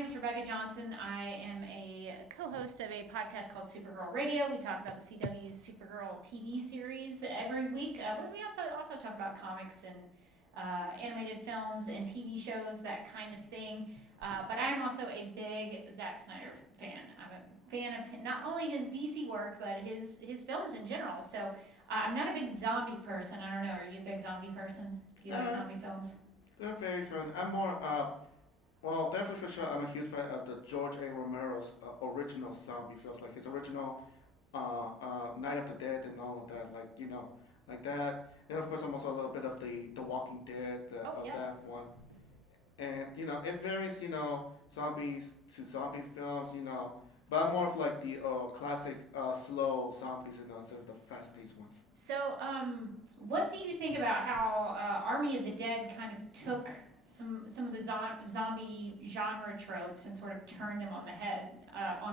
name is Rebecca Johnson. I am a co-host of a podcast called Supergirl Radio. We talk about the CW's Supergirl TV series every week. But we also talk about comics and animated films and TV shows, that kind of thing. But I'm also a big Zack Snyder fan. I'm a fan of not only his DC work, but his films in general. So I'm not a big zombie person. I don't know. Are you a big zombie person? Do you like zombie films? They're very fun. I'm more well, definitely for sure, I'm a huge fan of the George A. Romero's original zombie films, like his original Night of the Dead and all of that, like that. And of course, I'm also a little bit of the Walking Dead of Yes. that one. And it varies, zombies to zombie films, but I'm more of like the classic slow zombies, instead of the fast-paced ones. So, what do you think about how Army of the Dead kind of took some of the zombie genre tropes and sort of turned them on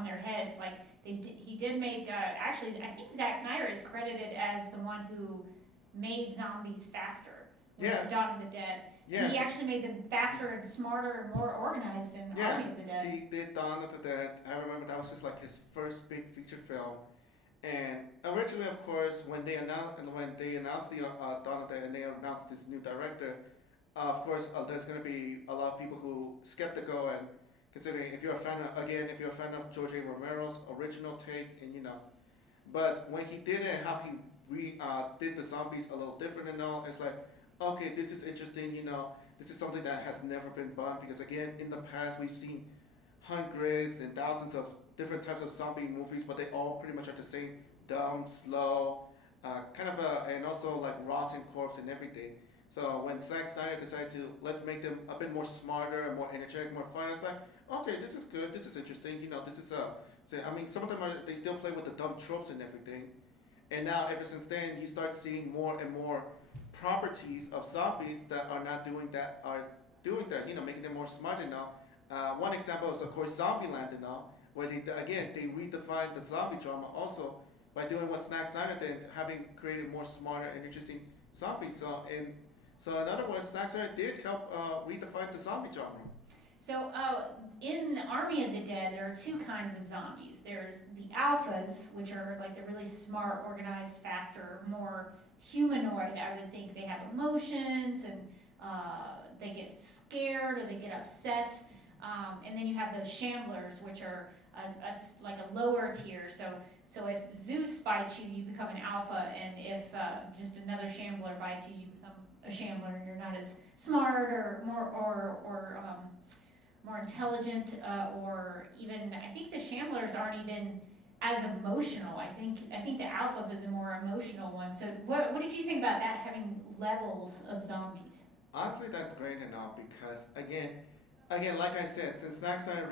their heads? Like he did make. Actually, I think Zack Snyder is credited as the one who made zombies faster. Yeah. Dawn of the Dead. Yeah. And he actually made them faster and smarter and more organized in Army of the Dead. He did Dawn of the Dead. I remember that was just like his first big feature film. And originally, of course, when they announced the Dawn of the Dead and they announced this new director, of course, there's going to be a lot of people who skeptical, and considering if you're a fan of George A. Romero's original take, and but when he did it, how he did the zombies a little different and all, it's like, okay, this is interesting, this is something that has never been done, because again, in the past, we've seen hundreds and thousands of different types of zombie movies, but they all pretty much are the same, dumb, slow, and also like rotten corpse and everything. So when Zack Snyder decided to let's make them a bit more smarter and more energetic, more fun, it's like, okay, this is good, this is interesting, this is some of them they still play with the dumb tropes and everything. And now ever since then, you start seeing more and more properties of zombies that are not doing that, making them more smarter now. One example is of course Zombieland now, where they redefined the zombie drama also by doing what Zack Snyder did, having created more smarter and interesting zombies. So in other words, Zack Snyder did help redefine the zombie genre. So, in Army of the Dead, there are two kinds of zombies. There's the alphas, which are like the really smart, organized, faster, more humanoid. I would think they have emotions and they get scared or they get upset. And then you have those Shamblers, which are like a lower tier. So if Zeus bites you, you become an alpha, and if just another Shambler bites you, you become a Shambler, and you're not as smart or more intelligent, or even I think the Shamblers aren't even as emotional. I think the alphas are the more emotional ones. So what did you think about that, having levels of zombies? Honestly, that's great enough because again, like I said, since Zack Snyder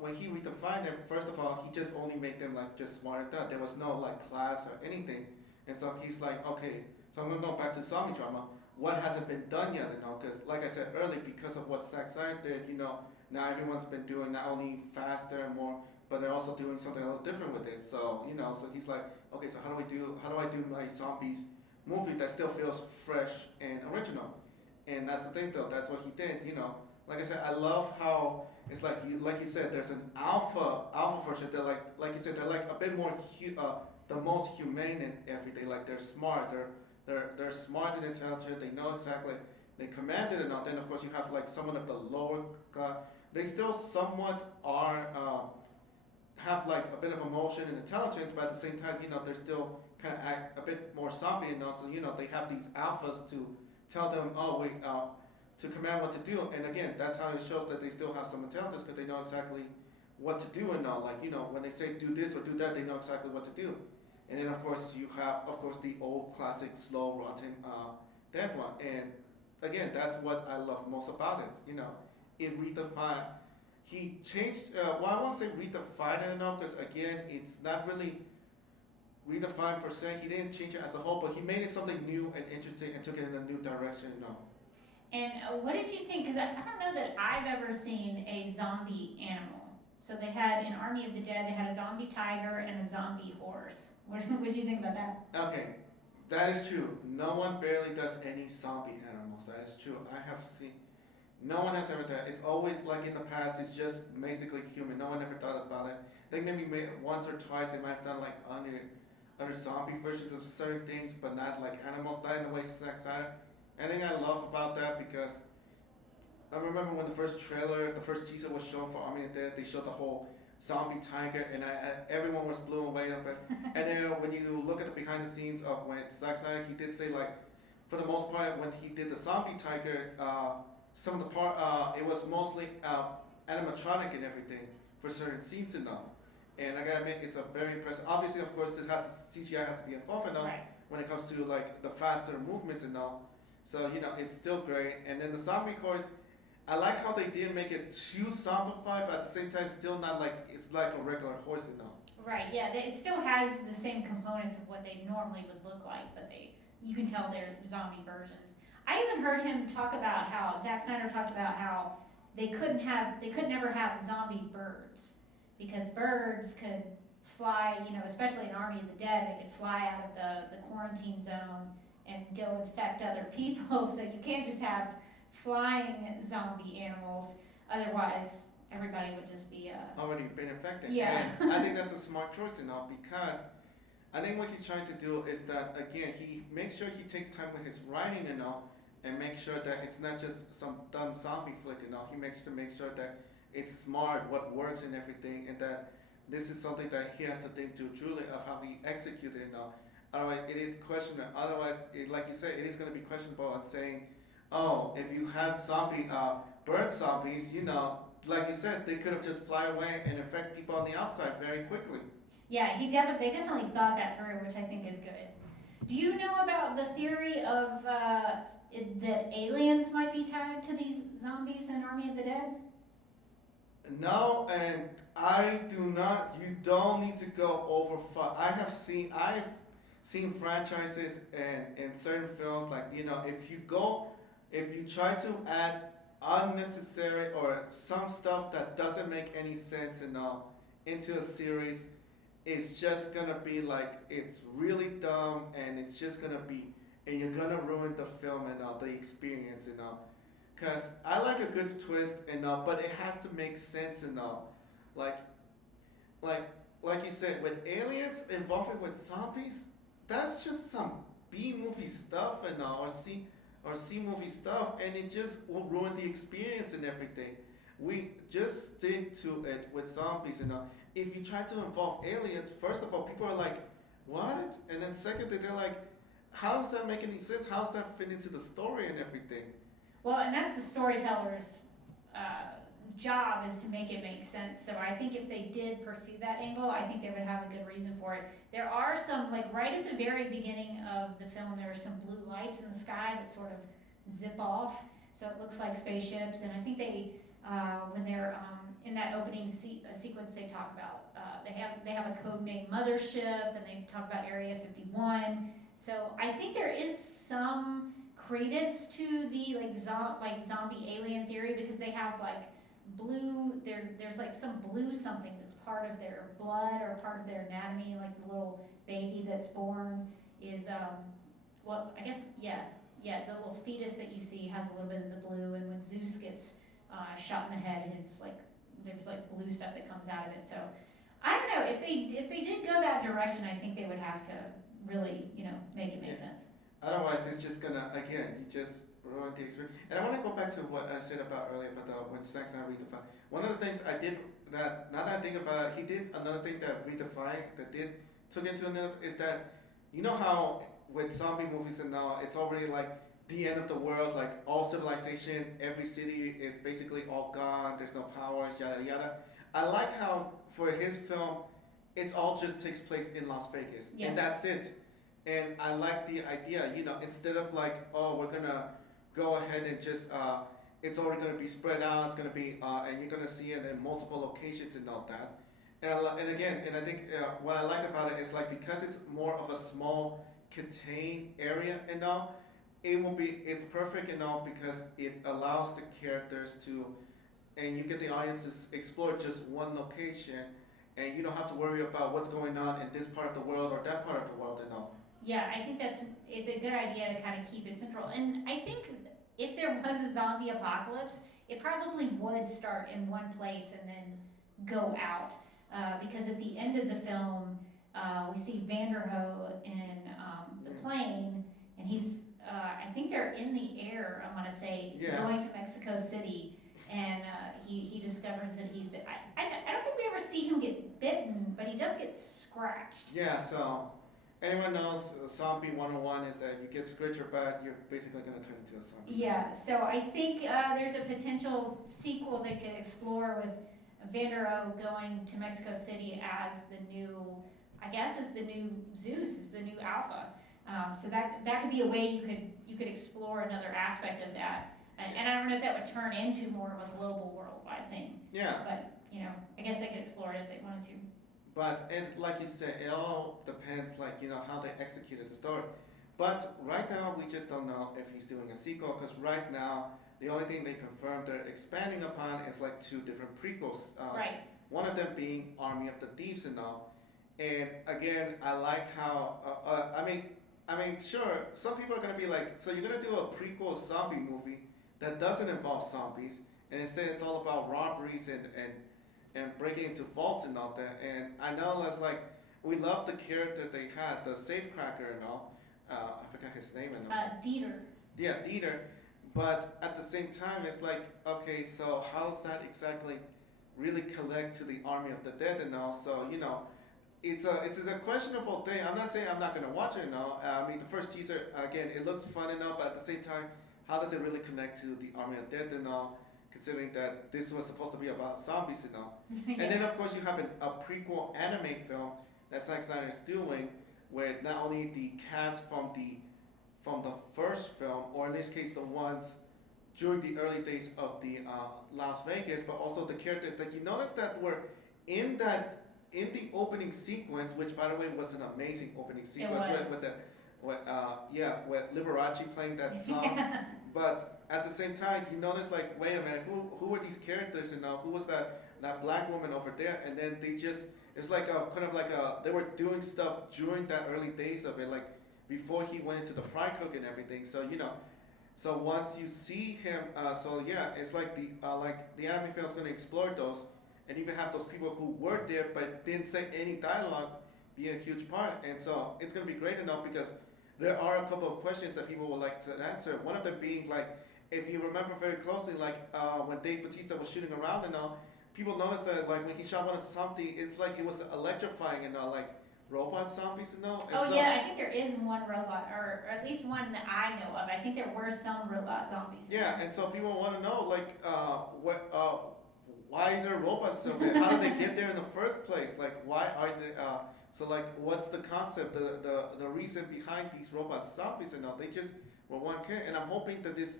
when he redefined them, first of all, he just only made them like just smarter than. There was no like class or anything, and so he's like, okay, so I'm gonna go back to zombie drama. What hasn't been done yet, because like I said earlier, because of what Zack Snyder did, now everyone's been doing not only faster and more, but they're also doing something a little different with it. So so he's like, okay, so how do I do my zombies movie that still feels fresh and original? And that's the thing though, that's what he did, Like I said, I love how it's like you said, there's an alpha version. They're like you said, they're like a bit more the most humane in everything. Like they're smart, they're smart and intelligent. They know exactly. They command it and all. Then of course you have like someone of the lower. They still somewhat are have like a bit of emotion and intelligence, but at the same time, they're still kind of act a bit more zombie, and also they have these alphas to tell them, oh wait, to command what to do. And again, that's how it shows that they still have some intelligence, because they know exactly what to do and all. Like when they say do this or do that, they know exactly what to do. And then of course you have the old classic slow rotten dead one. And again, that's what I love most about it. It redefined. He changed. Well, I won't say redefined it enough, because again, it's not really redefined per se. He didn't change it as a whole, but he made it something new and interesting and took it in a new direction. And what did you think? Because I don't know that I've ever seen a zombie animal. So they had in Army of the Dead, they had a zombie tiger and a zombie horse. What did you think about that? Okay, that is true. No one barely does any zombie animals. That is true. I have seen No one has ever done it. It's always like in the past, it's just basically human. No one ever thought about it. I think maybe once or twice they might have done like other zombie versions of certain things, but not like animals, not in the way Zack Snyder. I think I love about that because I remember when the first trailer, the first teaser was shown for Army of the Dead, they showed the whole zombie tiger, and everyone was blown away of it. And then when you look at the behind the scenes of when Zack Snyder, he did say like, for the most part, when he did the zombie tiger, some of the part, it was mostly animatronic and everything for certain scenes and all. And I gotta admit, it's a very impressive. Obviously, of course, CGI has to be involved and all Right. when it comes to like the faster movements and all. So it's still great. And then the zombie horse, I like how they didn't make it too zombified, but at the same time, still not like it's like a regular horse and all. Right, yeah, it still has the same components of what they normally would look like, but you can tell they're zombie versions. I even heard him talk about how, Zack Snyder talked about how they could never have zombie birds, because birds could fly, especially in Army of the Dead, they could fly out of the quarantine zone and go infect other people, so you can't just have flying zombie animals, otherwise everybody would just be Already been infected. Yeah. And I think that's a smart choice and all because I think what he's trying to do is that again he makes sure he takes time with his writing and all, and make sure that it's not just some dumb zombie flick and all. He makes sure that it's smart, what works and everything, and that this is something that he has to think through truly of how he executed it and all. Otherwise, it is questionable. Otherwise, like you said, it is going to be questionable on saying, oh, if you had bird zombies, like you said, they could have just fly away and infect people on the outside very quickly. Yeah, they definitely thought that through, which I think is good. Do you know about the theory of that aliens might be tied to these zombies in Army of the Dead? No, and I do not. You don't need to go over far. I've seen franchises and in certain films like if you try to add unnecessary or some stuff that doesn't make any sense and all into a series, it's just gonna be like it's really dumb and it's just gonna be and you're gonna ruin the film and all the experience and all. Cause I like a good twist and all, but it has to make sense and all. Like like you said, with aliens involving with zombies, that's just some B movie stuff and all, or C movie stuff, and it just will ruin the experience and everything. We just stick to it with zombies and all. If you try to involve aliens, first of all, people are like, what? And then secondly, they're like, how does that make any sense? How does that fit into the story and everything? Well, and that's the storyteller's job, is to make it make sense. So I think if they did pursue that angle, I think they would have a good reason for it. There are some, like right at the very beginning of the film, there are some blue lights in the sky that sort of zip off. So it looks like spaceships, and I think they, when they're in that opening sequence, they talk about they have a code name Mothership, and they talk about Area 51. So I think there is some credence to the zombie alien theory, because they have like blue. There's like some blue something that's part of their blood or part of their anatomy, like the little baby that's born is well, I guess yeah, the little fetus that you see has a little bit of the blue, and when Zeus gets shot in the head, there's like blue stuff that comes out of it. So I don't know, if they did go that direction, I think they would have to really make it make sense. Otherwise, it's just gonna again, you just ruin the experience. And I want to go back to what I said about earlier about when Zack Snyder redefined. One of the things I did that now that I think about it, he did another thing that took into another is that how with zombie movies and now it's already like the end of the world, like all civilization, every city is basically all gone. There's no powers, yada yada. I like how for his film, it's all just takes place in Las Vegas, Yeah. and that's it. And I like the idea, instead of like, oh, we're gonna go ahead and just, it's already gonna be spread out. It's gonna be, and you're gonna see it in multiple locations and all that. And I think what I like about it is like because it's more of a small, contained area and all, it's perfect and all because it allows the characters to, and you get the audience to explore just one location, and you don't have to worry about what's going on in this part of the world or that part of the world and all. Yeah, I think it's a good idea to kind of keep it central. And I think if there was a zombie apocalypse, it probably would start in one place and then go out. Because at the end of the film, we see Vanderhoof in the plane, and he's, I think they're in the air, I want to say, Yeah. going to Mexico City, and he discovers that he's been. I don't think we ever see him get bitten, but he does get scratched. Yeah, so anyone knows zombie 101 is that if you get scratched your back, you're basically going to turn into a zombie. Yeah, so I think there's a potential sequel that could explore with Vanderhoof going to Mexico City as the new, I guess, as the new Zeus, as the new Alpha. So that could be a way you could explore another aspect of that. And I don't know if that would turn into more of a global worldwide thing. Yeah. But, I guess they could explore it if they wanted to. But like you said, it all depends, how they executed the story. But right now, we just don't know if he's doing a sequel, because right now, the only thing they confirmed they're expanding upon is like 2 different prequels. Right. One of them being Army of the Thieves and all. And again, I like how, I mean, sure, some people are gonna be like, so you're gonna do a prequel zombie movie that doesn't involve zombies, and instead it's all about robberies and breaking into vaults and all that. And I know it's like, we love the character they had, the safecracker and all. I forgot his name and all. Dieter. Yeah, Dieter. But at the same time, it's like, okay, so how does that exactly really connect to the Army of the Dead and all? So, it's a questionable thing. I'm not saying I'm not going to watch it and all. I mean, the first teaser, again, it looks fun and all, but at the same time, how does it really connect to the Army of the Dead and all, considering that this was supposed to be about zombies and all? Yeah. And then, of course, you have a prequel anime film that Zack Snyder is doing, where not only the cast from the first film, or in this case the ones during the early days of the Las Vegas, but also the characters that you notice that were in the opening sequence, which by the way was an amazing opening sequence with Liberace playing that song. Yeah. But at the same time, you notice like, wait a minute, who were these characters and who was that black woman over there? And then it's like they were doing stuff during that early days of it, like before he went into the fry cook and everything. So so once you see him, it's like the anime film is going to explore those, and even have those people who were there but didn't say any dialogue be a huge part. And so it's going to be great enough, because there are a couple of questions that people would like to answer. One of them being like, if you remember very closely, like when Dave Bautista was shooting around and all, people noticed that like when he shot one of something, it's like it was electrifying and all, like robot zombies and all. And I think there is one robot, or at least one that I know of. I think there were some robot zombies. Yeah, and so people want to know like why is there robots so bad? How did they get there in the first place? Like why are they so like what's the concept, the reason behind these robot zombies and all? They just were one character, and I'm hoping that this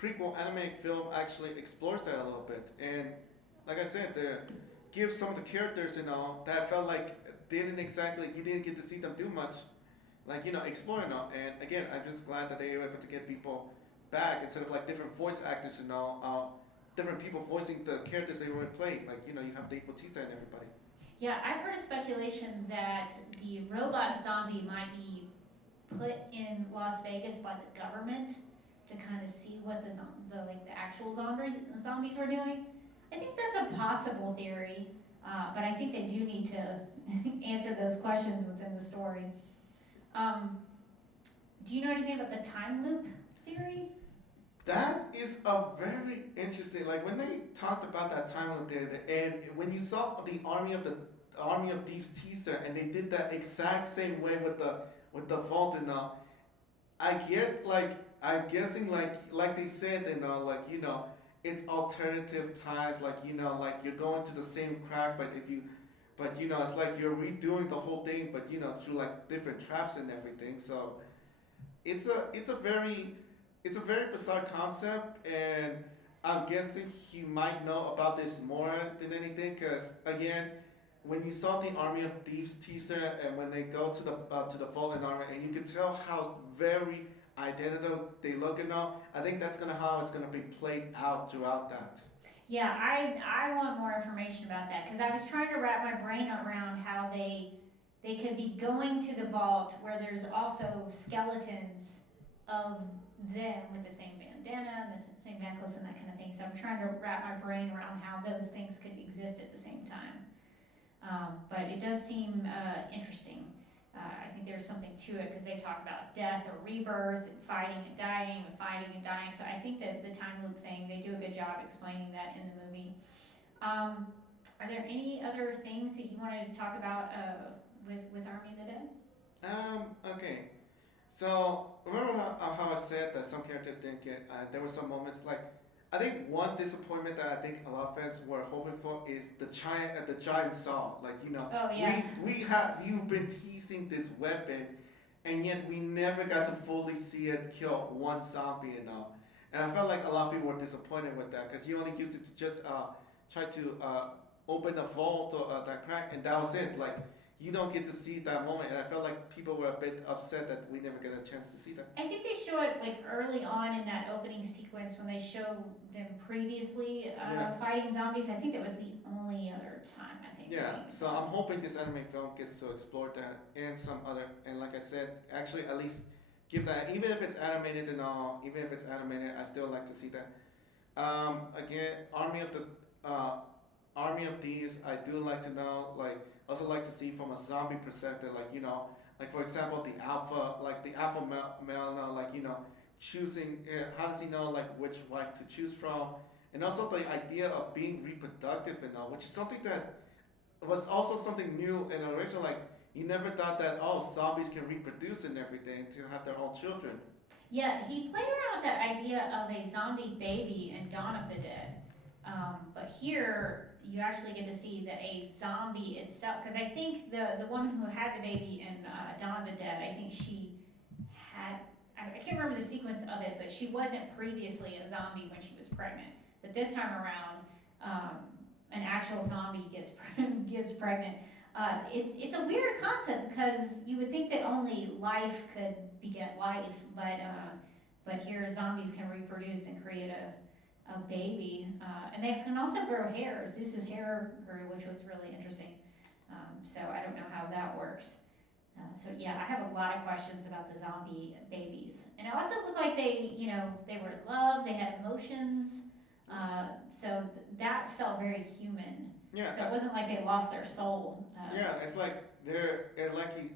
prequel anime film actually explores that a little bit. And like I said, give some of the characters and all that felt like you didn't get to see them do much, like exploring all. And again, I'm just glad that they were able to get people back instead of like different voice actors and all, different people voicing the characters they were playing. Like you have Dave Bautista and everybody. Yeah, I've heard a speculation that the robot zombie might be put in Las Vegas by the government to kind of see what the actual zombies were doing. I think that's a possible theory, but I think they do need to answer those questions within the story. Do you know anything about the time loop theory? That is a very interesting. Like when they talked about that time loop there, and when you saw the Army of Thieves teaser, and they did that exact same way with the vault and all. I'm guessing like they said and it's alternative times, like you're going to the same crack, but it's like you're redoing the whole thing, but through like different traps and everything. So it's a very bizarre concept, and I'm guessing he might know about this more than anything, because again, when you saw the Army of Thieves teaser, and when they go to the Fallen Armor, and you can tell how very identical they look and all, I think that's how it's gonna be played out throughout that. Yeah, I want more information about that, because I was trying to wrap my brain around how they could be going to the vault where there's also skeletons of them with the same bandana and the same necklace and that kind of thing. So I'm trying to wrap my brain around how those things could exist at the same time. But it does seem interesting. I think there's something to it because they talk about death or rebirth and fighting and dying and fighting and dying. So I think that the time loop thing, they do a good job explaining that in the movie. Are there any other things that you wanted to talk about with Army of the Dead? Okay. So remember how I said that some characters didn't get. There were some moments like I think one disappointment that I think a lot of fans were hoping for is the giant saw. Like Oh yeah. we have you've been teasing this weapon, and yet we never got to fully see it kill one zombie and all. And I felt like a lot of people were disappointed with that because you only used it to just try to open a vault or that crack, and that was it. Like you don't get to see that moment, and I felt like people were a bit upset that we never get a chance to see that. I think they show it like early on in that opening sequence when they show them previously fighting zombies. I think that was the only other time I think. Yeah, so I'm hoping this anime film gets to explore that and some other, and like I said, actually at least give that, even if it's animated and all, even if it's animated, I still like to see that. Again, Army of Thieves, I do like to know, like, also like to see from a zombie perspective, like, like for example, the alpha male, like, choosing, how does he know, like, which wife to choose from? And also the idea of being reproductive and all, which is something that was also something new and original, like, you never thought that, oh, zombies can reproduce and everything to have their own children. Yeah, he played around with that idea of a zombie baby in Dawn of the Dead. But here, you actually get to see that a zombie itself, because I think the woman who had the baby in Dawn of the Dead, I think she had, I can't remember the sequence of it, but she wasn't previously a zombie when she was pregnant. But this time around, an actual zombie gets pregnant. It's a weird concept because you would think that only life could beget life, but here zombies can reproduce and create a baby, and they can also grow hair. Zeus's hair grew, which was really interesting. So I don't know how that works. So yeah, I have a lot of questions about the zombie babies, and it also looked like they were in love, they had emotions. So that felt very human. Yeah. So it wasn't like they lost their soul. Yeah, it's like they're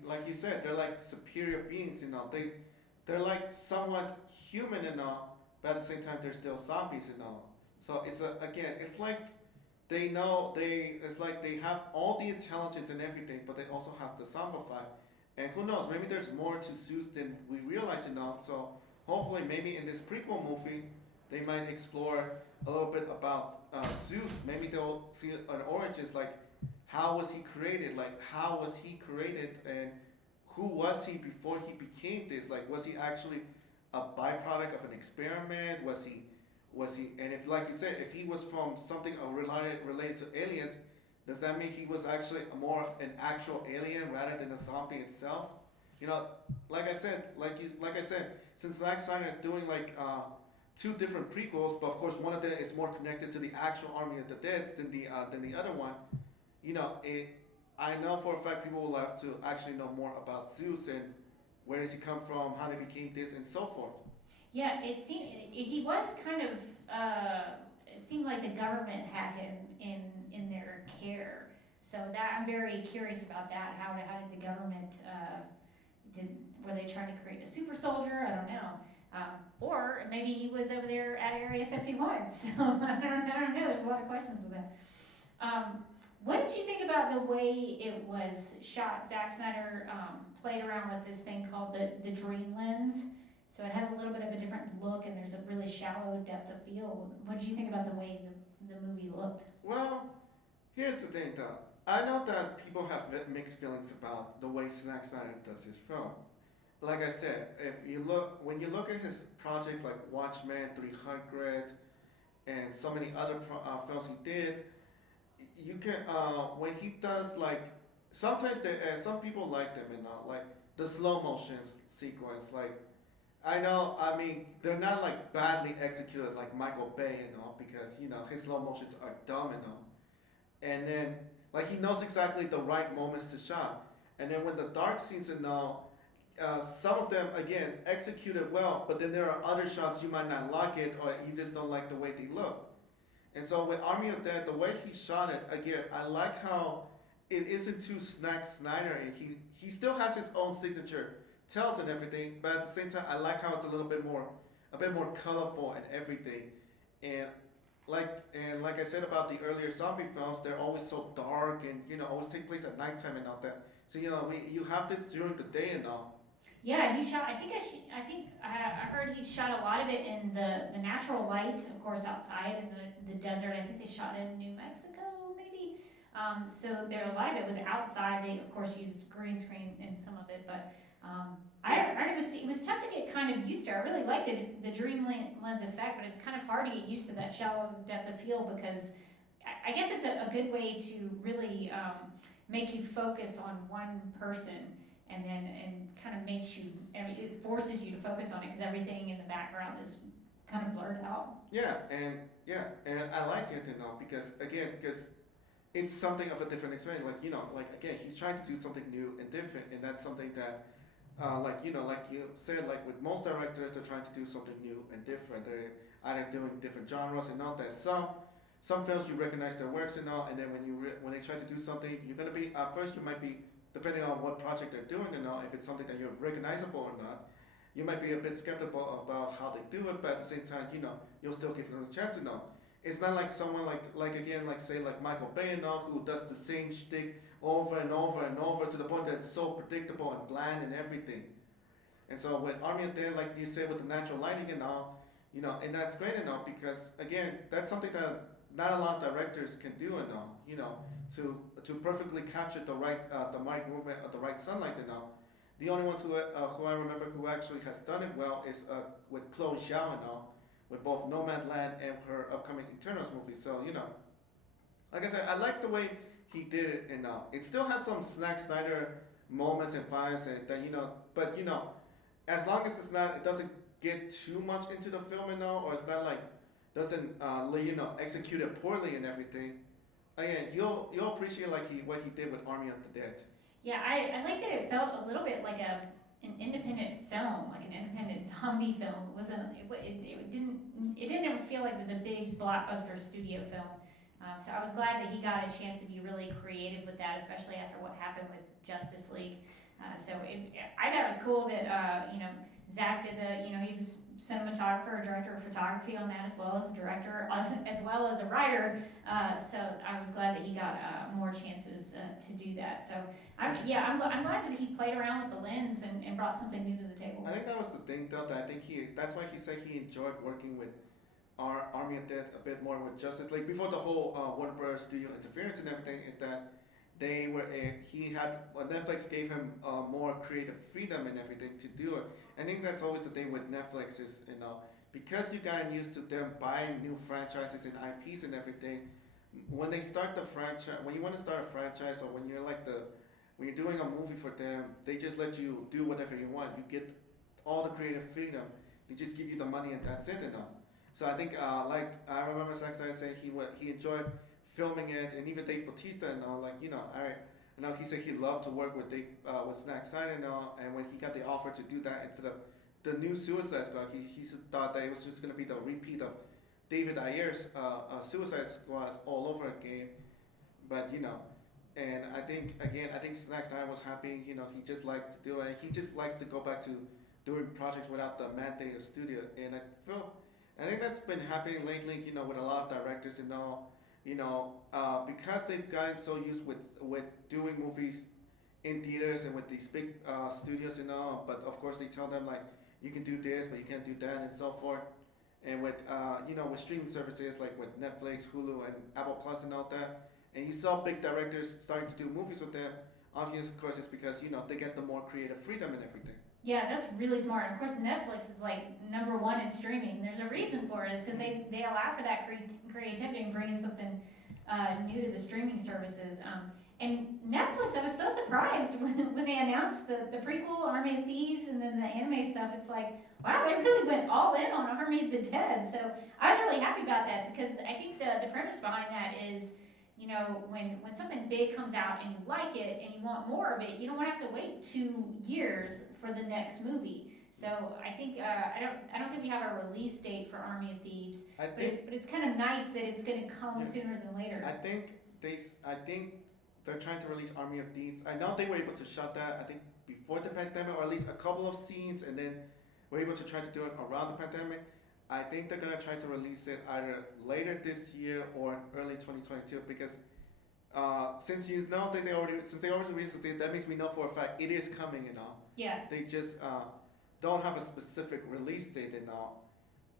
like you said, they're like superior beings. They're like somewhat human and all. But at the same time, they're still zombies and all. So it's like it's like they have all the intelligence and everything, but they also have to zombify. And who knows, maybe there's more to Zeus than we realize and all. So hopefully, maybe in this prequel movie, they might explore a little bit about Zeus. Maybe they'll see an origins, like how was he created? Like how was he created, and who was he before he became this? Like was he actually a byproduct of an experiment? Was he, and if, like you said, if he was from something related to aliens, does that mean he was actually more an actual alien rather than a zombie itself? Like I said, since Zack Snyder is doing like two different prequels, but of course one of them is more connected to the actual Army of the Dead than the other one. I know for a fact people will have to actually know more about Zeus and where does he come from, how they became this, and so forth. Yeah, it seemed he was kind of. It seemed like the government had him in their care. So that I'm very curious about that. How did the government were they trying to create a super soldier? I don't know. Or maybe he was over there at Area 51. So I don't know. There's a lot of questions with that. What did you think about the way it was shot? Zack Snyder played around with this thing called the dream lens. So it has a little bit of a different look, and there's a really shallow depth of field. What did you think about the way the movie looked? Well, here's the thing though. I know that people have mixed feelings about the way Zack Snyder does his film. Like I said, when you look at his projects like Watchmen, 300, and so many other films he did, you can when he does like sometimes some people like them and not like the slow motion sequence. Like I mean they're not like badly executed like Michael Bay and all because his slow motions are dumb and all. And then like he knows exactly the right moments to shot. And then when the dark scenes and all, some of them again executed well, but then there are other shots you might not like it or you just don't like the way they look. And so with Army of Dead, the way he shot it, again, I like how it isn't too Snyder, and he still has his own signature tells and everything, but at the same time, I like how it's a bit more colorful and everything. And like I said about the earlier zombie films, they're always so dark and always take place at nighttime and all that. So you have this during the day and all. Yeah, he shot. I think I heard he shot a lot of it in the natural light, of course, outside in the desert. I think they shot in New Mexico, maybe. So there a lot of it was outside. They of course used green screen in some of it, but it was tough to get kind of used to. I really liked the dream lens effect, but it was kind of hard to get used to that shallow depth of field because I guess it's a good way to really make you focus on one person. And kind of makes you, it forces you to focus on it because everything in the background is kind of blurred out. And I like it, because it's something of a different experience. Like again, he's trying to do something new and different, and that's something that, like you said, like with most directors, they're trying to do something new and different. They're either doing different genres and all that. Some films you recognize their works and all, and then when they try to do something, you're gonna be at first you might be, depending on what project they're doing and all, if it's something that you're recognizable or not, you might be a bit skeptical about how they do it, but at the same time, you'll still give them a chance and all. It's not like someone like Michael Bay and all, who does the same shtick over and over and over to the point that it's so predictable and bland and everything. And so with Army of Dead, like you said, with the natural lighting and all, and that's great and all, because again, that's something that not a lot of directors can do and all, to perfectly capture the right movement of the right sunlight and all. The only ones who I remember who actually has done it well is with Chloe Zhao and all, with both Nomadland and her upcoming Eternals movie. So like I said, I like the way he did it and all. It still has some Zack Snyder moments and vibes and that but as long as it doesn't get too much into the film and all, or it's not like doesn't execute it poorly and everything. Again, you'll appreciate what he did with Army of the Dead. Yeah, I like that it felt a little bit like an independent film, like an independent zombie film. It didn't ever feel like it was a big blockbuster studio film. So I was glad that he got a chance to be really creative with that, especially after what happened with Justice League. I thought it was cool that Zack did he was cinematographer, director of photography on that, as well as a director, as well as a writer. So I was glad that he got more chances to do that. So I'm glad that he played around with the lens and brought something new to the table. I think that was the thing, though. That I think that's why he said he enjoyed working with our Army of Dead a bit more with Justice League before the whole Warner Bros. Studio interference and everything. Is that Netflix gave him more creative freedom and everything to do it. I think that's always the thing with Netflix is, because you got used to them buying new franchises and IPs and everything, when they start the franchise, when you want to start a franchise or when you're doing a movie for them, they just let you do whatever you want. You get all the creative freedom. They just give you the money and that's it and all. So I think, I remember Zack Snyder saying he enjoyed filming it, and even Dave Bautista and all, he said he loved to work with Zack Snyder and all, and when he got the offer to do that instead of the new Suicide Squad, he thought that it was just going to be the repeat of David Ayer's Suicide Squad all over again. But and I think Zack Snyder was happy. He just liked to do it. He just likes to go back to doing projects without the mandate of studio, and I think that's been happening lately. With a lot of directors and all. Because they've gotten so used with doing movies in theaters and with these big studios and all, but of course they tell them like you can do this, but you can't do that, and so forth. And with with streaming services like with Netflix, Hulu, and Apple Plus and all that, and you saw big directors starting to do movies with them. Obviously, of course, it's because they get the more creative freedom and everything. Yeah, that's really smart. And of course, Netflix is like #1 in streaming. There's a reason for it. It's because they allow for that creativity and bringing something new to the streaming services. And Netflix, I was so surprised when they announced the prequel, Army of Thieves, and then the anime stuff. It's like, wow, they really went all in on Army of the Dead. So I was really happy about that because I think the premise behind that is, when something big comes out and you like it and you want more of it, you don't want to have to wait 2 years for the next movie. So I think I don't think we have a release date for Army of Thieves, I think but it's kind of nice that it's going to come yeah, sooner than later. I think they're trying to release Army of Thieves. I know they were able to shut that, I think, before the pandemic, or at least a couple of scenes, and then were able to try to do it around the pandemic. I think they're gonna try to release it either later this year or in early 2022 because since you know that since they already released it, that means we know for a fact it is coming. Yeah. They just don't have a specific release date.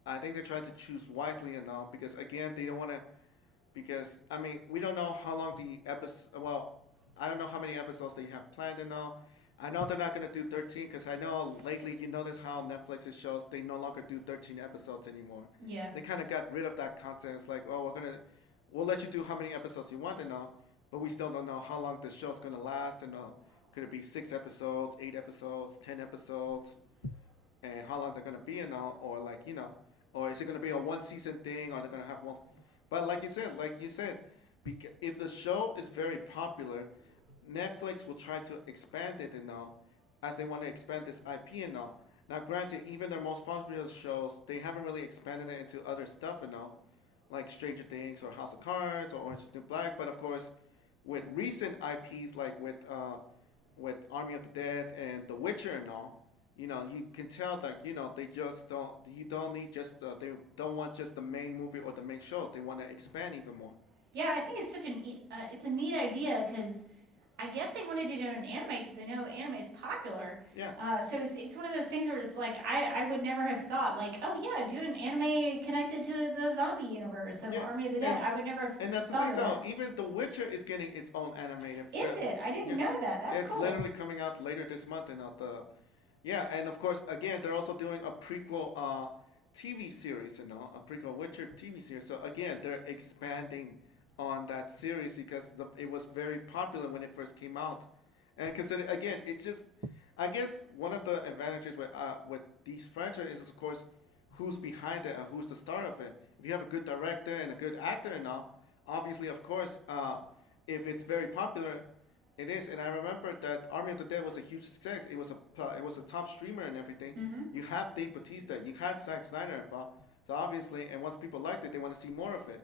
I think they're trying to choose wisely because again they don't want to. Because I mean we don't know how long the episode. Well, I don't know how many episodes they have planned I know they're not gonna do 13 because I know lately you notice how Netflix's shows they no longer do 13 episodes anymore. Yeah. They kind of got rid of that concept. It's like, oh, we'll let you do how many episodes you want but we still don't know how long the show's gonna last could it be 6 episodes, 8 episodes, 10 episodes, and how long they're gonna be or or is it gonna be a 1 season thing or they're gonna have one? But like you said, if the show is very popular, Netflix will try to expand it as they want to expand this IP Now, granted, even their most popular shows, they haven't really expanded it into other stuff like Stranger Things or House of Cards or Orange is the New Black. But of course, with recent IPs like with Army of the Dead and The Witcher you can tell that they just don't. You don't need just they don't want just the main movie or the main show. They want to expand even more. Yeah, I think it's it's a neat idea because I guess they wanted to do an anime because they know anime is popular. Yeah. So it's one of those things where it's like I would never have thought like, oh yeah, do an anime connected to the zombie universe of Army of the Dead. I would never have and that's thought the thing of though. Even The Witcher is getting its own animated film. Is it? I didn't know that. That's it's cool. It's literally coming out later this month and of course again they're also doing a prequel TV series a prequel Witcher TV series. So again they're expanding on that series because it was very popular when it first came out, and consider again it just I guess one of the advantages with these franchises is of course who's behind it and who's the star of it. If you have a good director and a good actor obviously of course if it's very popular it is. And I remember that Army of the Dead was a huge success. It was a top streamer and everything. Mm-hmm. You have Dave Bautista, you had Zack Snyder involved, so obviously and once people liked it they want to see more of it.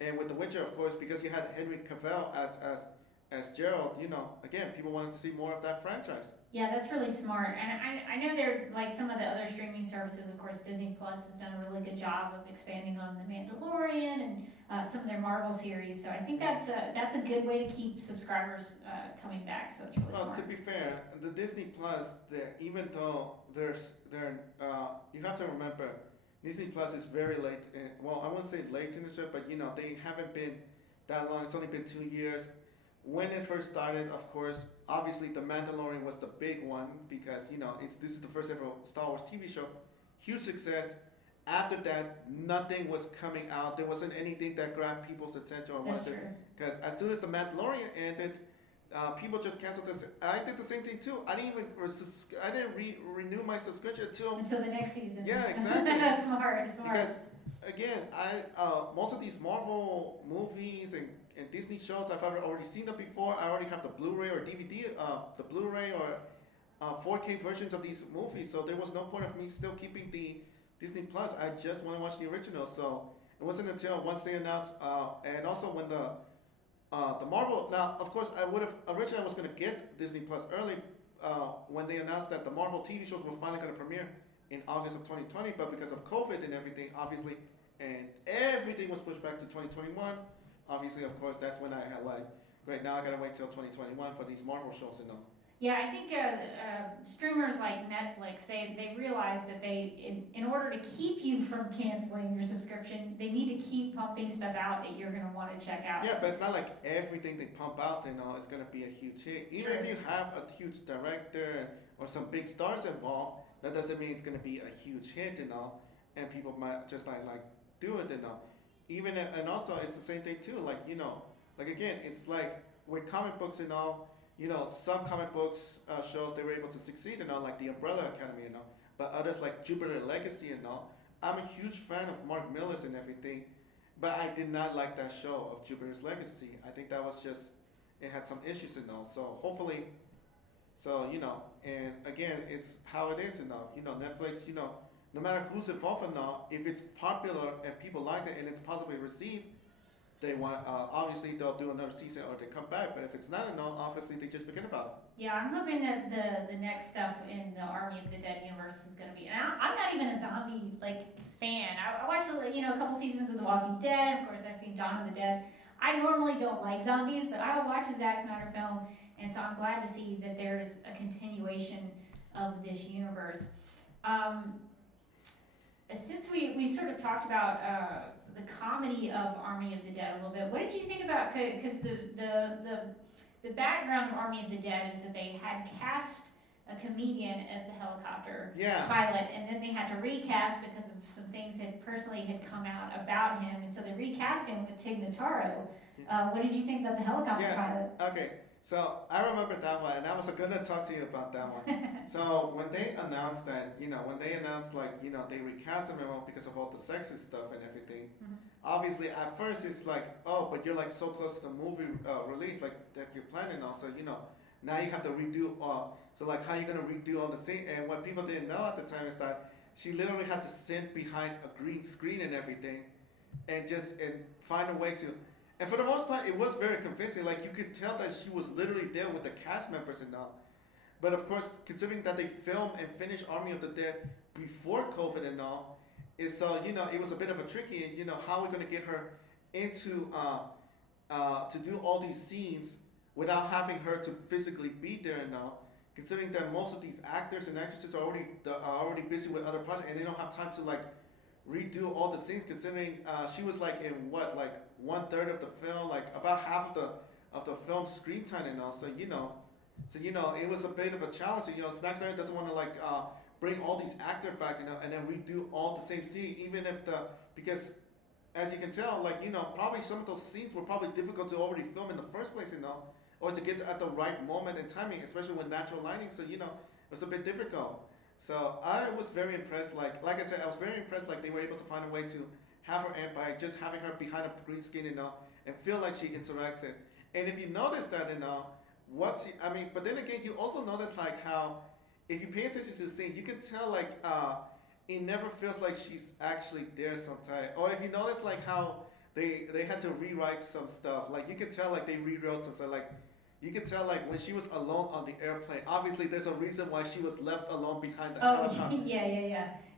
And with The Witcher, of course, because you had Henry Cavill as Geralt, again, people wanted to see more of that franchise. Yeah, that's really smart. And I know they're like some of the other streaming services, of course, Disney Plus has done a really good job of expanding on The Mandalorian and some of their Marvel series. So I think that's a good way to keep subscribers coming back. So it's really smart. Well, to be fair, the Disney Plus, even though you have to remember, Disney Plus is very late. Well, I won't say late in the show, but they haven't been that long. It's only been 2 years. When it first started, of course, obviously The Mandalorian was the big one because this is the first ever Star Wars TV show, huge success. After that, nothing was coming out. There wasn't anything that grabbed people's attention or wanted. Because as soon as The Mandalorian ended, people just canceled this. I did the same thing too. I didn't renew my subscription until the next season. Yeah, exactly. Smart. Because again, most of these Marvel movies and Disney shows I've already seen them before. I already have the Blu-ray or DVD, the Blu-ray or 4K versions of these movies. So there was no point of me still keeping the Disney Plus. I just want to watch the original. So it wasn't until once they announced, and also when the Marvel. Now, of course, originally I was gonna get Disney Plus early when they announced that the Marvel TV shows were finally gonna premiere in August of 2020, but because of COVID and everything, obviously, and everything was pushed back to 2021. Obviously, of course, that's when I had right now I gotta wait till 2021 for these Marvel shows Yeah, I think streamers like Netflix, they realize that in order to keep you from canceling your subscription, they need to keep pumping stuff out that you're going to want to check out. Yeah, but it's not like everything they pump out is going to be a huge hit. Even if you have a huge director or some big stars involved, that doesn't mean it's going to be a huge hit and people might just like do it Even and also it's the same thing too. Again, it's like with comic books some comic books shows they were able to succeed like the Umbrella Academy but others like Jupiter Legacy I'm a huge fan of Mark Miller's and everything, but I did not like that show of Jupiter's Legacy. I think that was just it had some issues and all. So hopefully, so and again, it's how it is and all. Netflix. No matter who's involved or not, if it's popular and people like it and it's possibly received, they want obviously they'll do another season or they come back. But if it's not enough, obviously they just forget about Yeah, I'm hoping that the next stuff in the Army of the Dead universe is going to be. And I'm not even a zombie fan. I watched a couple seasons of The Walking Dead. Of course, I've seen Dawn of the Dead. I normally don't like zombies, but I will watch a Zack Snyder film, and so I'm glad to see that there's a continuation of this universe. Since we sort of talked about the comedy of Army of the Dead a little bit, what did you think about, because the background of Army of the Dead is that they had cast a comedian as the helicopter pilot, and then they had to recast because of some things that personally had come out about him, and so they recast him with Tig Notaro. What did you think about the helicopter pilot? Okay, so I remember that one, and I was gonna talk to you about that one. So when they announced that, they recast him because of all the sexist stuff and everything. Mhm. Obviously, at first it's like, oh, but you're so close to the movie release, that you're planning on. So now you have to redo. So how you gonna redo all the scene? And what people didn't know at the time is that she literally had to sit behind a green screen and everything, and find a way to. And for the most part, it was very convincing. You could tell that she was literally there with the cast members and all. But of course, considering that they filmed and finished Army of the Dead before COVID and all, it was a bit of a tricky. And how are we gonna get her into to do all these scenes without having her to physically be there and all? Considering that most of these actors and actresses are already busy with other projects and they don't have time to redo all the scenes. Considering she was in what 1/3 of the film, about half of the film screen time and all. So it was a bit of a challenge. Snyder doesn't want to bring all these actors back, and then redo all the same scene, even if because as you can tell, probably some of those scenes were probably difficult to already film in the first place, or to get at the right moment and timing, especially with natural lighting. So it was a bit difficult. So I was very impressed. Like I said, I was very impressed. They were able to find a way to have her end by just having her behind a green screen and feel like she interacts it. And if you notice that but then again, you also notice how if you pay attention to the scene, you can tell it never feels like she's actually there sometimes. Or if you notice how they had to rewrite some stuff, you could tell they rewrote some stuff. You could tell when she was alone on the airplane. Obviously, there's a reason why she was left alone behind the helicopter.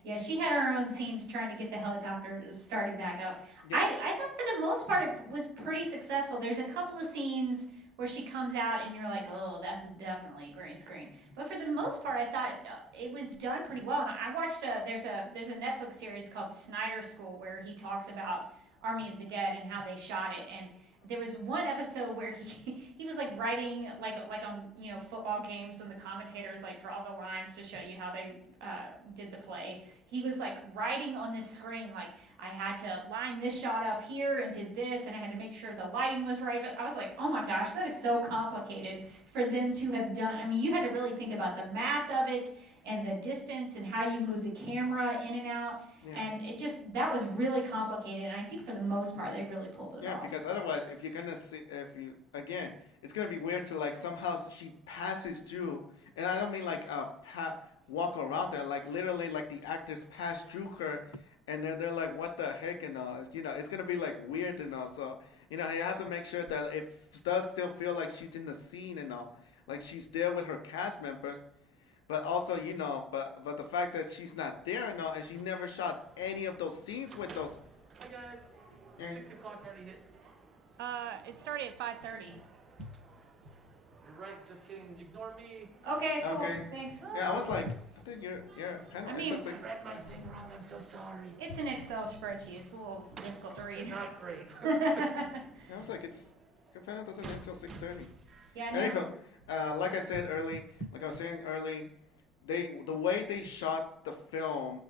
Yeah, she had her own scenes trying to get the helicopter started back up. Yeah. I thought for the most part it was pretty successful. There's a couple of scenes where she comes out and you're like, oh, that's definitely green screen. But for the most part, I thought it was done pretty well. And I watched there's a Netflix series called Snyder School where he talks about Army of the Dead and how they shot it. And there was one episode where he was writing on football games when the commentators draw the lines to show you how they did the play. He was writing on this screen I had to line this shot up here and did this and I had to make sure the lighting was right. I was like, oh my gosh, that is so complicated for them to have done. I mean, you had to really think about the math of it and the distance and how you move the camera in and out. Yeah. And that was really complicated, and I think for the most part they really pulled it off. Yeah, because otherwise, if you're gonna see, it's gonna be weird to somehow she passes through, and I don't mean walk around there, literally the actors pass through her, and then they're like, what the heck, and it's gonna be weird and all. So you have to make sure that it does still feel like she's in the scene and all, she's there with her cast members. But also, but the fact that she's not there and all, and she never shot any of those scenes with those. Hi guys. 6 o'clock already hit. It started at 5:30. You're right, just kidding. Ignore me. Okay, cool. Okay. Thanks. Yeah, I was like, I think you're I mean, I read my thing wrong. I'm so sorry. It's an Excel spreadsheet. It's a little difficult to read. Not great. I was like, your panel doesn't end until 6:30. Yeah, I know. Anyhow, like I was saying early, the way they shot the film,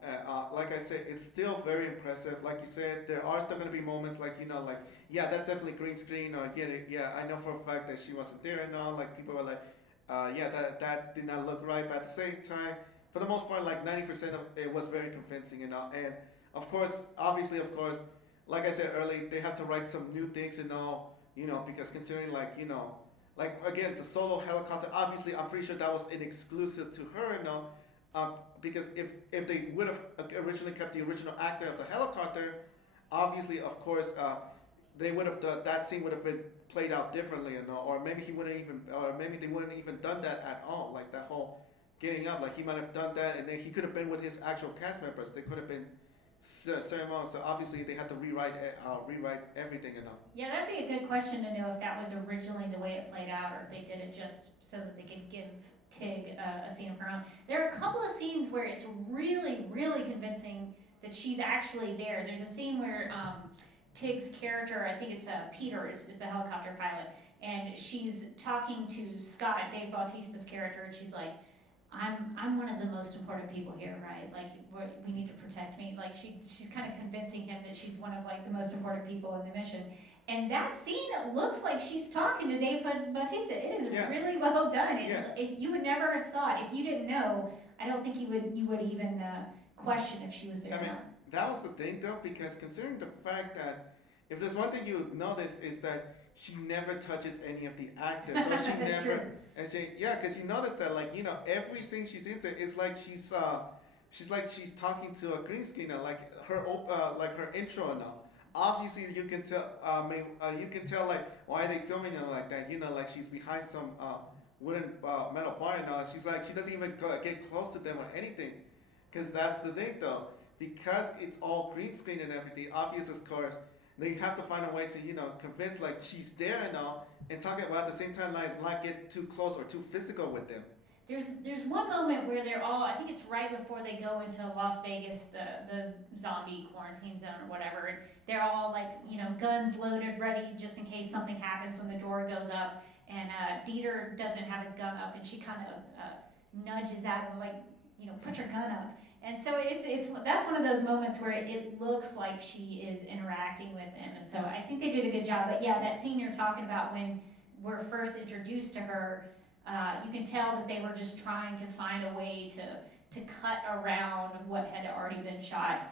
like I said, it's still very impressive. Like you said, there are still gonna be moments yeah, that's definitely green screen, or yeah, I know for a fact that she wasn't there and all. People were yeah, that did not look right. But at the same time, for the most part, 90% of it was very convincing and all. And of course, obviously, like I said earlier, they have to write some new things, because considering like again the solo helicopter. Obviously, I'm pretty sure that was an exclusive to her, because if they would have originally kept the original actor of the helicopter, obviously, of course, they would have that scene would have been played out differently, or maybe he wouldn't even, or maybe they wouldn't even done that at all, like that whole getting up, like he might have done that, and then he could have been with his actual cast members. They could have been certain moments. So obviously they had to rewrite everything, Yeah, that'd be a good question to know if that was originally the way it played out, or if they did it just so that they could give Tig a scene of her own. There are a couple of scenes where it's really, really convincing that she's actually there. There's a scene where Tig's character, I think it's Peter, is the helicopter pilot, and she's talking to Scott, Dave Bautista's character, and she's like, I'm one of the most important people here, right? Like, we need to protect me. Like, she's kind of convincing him that she's one of, like, the most important people in the mission. And that scene looks like she's talking to Dave Bautista. It is really well done. You would never have thought, if you didn't know, I don't think you would even question if she was there or not. That was the thing, though, because considering the fact that if there's one thing you notice is that she never touches any of the actors. So she never, true. and because you notice that, like, every scene she's into is like she's talking to a green screener, like her intro now. Obviously, you can tell like why are they filming her like that. Like she's behind some wooden metal bar now. She's like she doesn't even get close to them or anything, because that's the thing though. Because it's all green screen and everything, obvious of course, they have to find a way to convince like she's there and all, and talking about at the same time like not get too close or too physical with them. There's one moment where they're all, I think it's right before they go into Las Vegas, the zombie quarantine zone or whatever, and they're all like, guns loaded, ready just in case something happens when the door goes up, and Dieter doesn't have his gun up, and she kind of nudges at him like, put your gun up. And so that's one of those moments where it looks like she is interacting with him, and so I think they did a good job. But yeah, that scene you're talking about when we're first introduced to her, you can tell that they were just trying to find a way to cut around what had already been shot,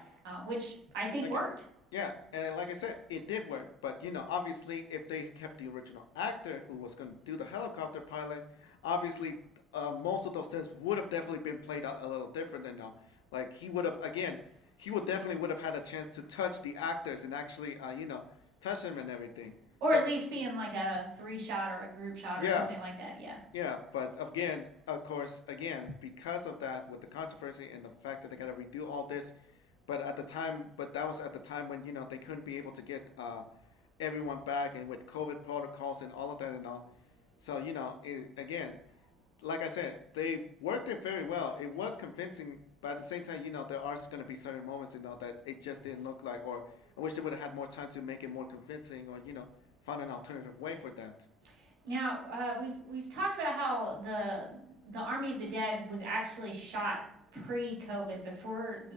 which I think worked. Yeah, and like I said, it did work. But obviously, if they kept the original actor who was going to do the helicopter pilot, obviously most of those things would have definitely been played out a little different than now. Like he would definitely would have had a chance to touch the actors and actually, touch them and everything. Or at least be in like a 3-shot or a group shot or something like that, yeah. Yeah, but again, of course, because of that, with the controversy and the fact that they gotta redo all this, but that was at the time when, they couldn't be able to get everyone back, and with COVID protocols and all of that and all. So, like I said, they worked it very well. It was convincing, but at the same time, there are going to be certain moments, that it just didn't look like, or I wish they would have had more time to make it more convincing, or find an alternative way for that. Now, we've talked about how the Army of the Dead was actually shot pre-COVID, before